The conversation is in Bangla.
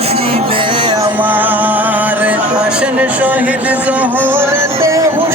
নসিবে আমার হাসেন শহীদ জহরেতে। হুম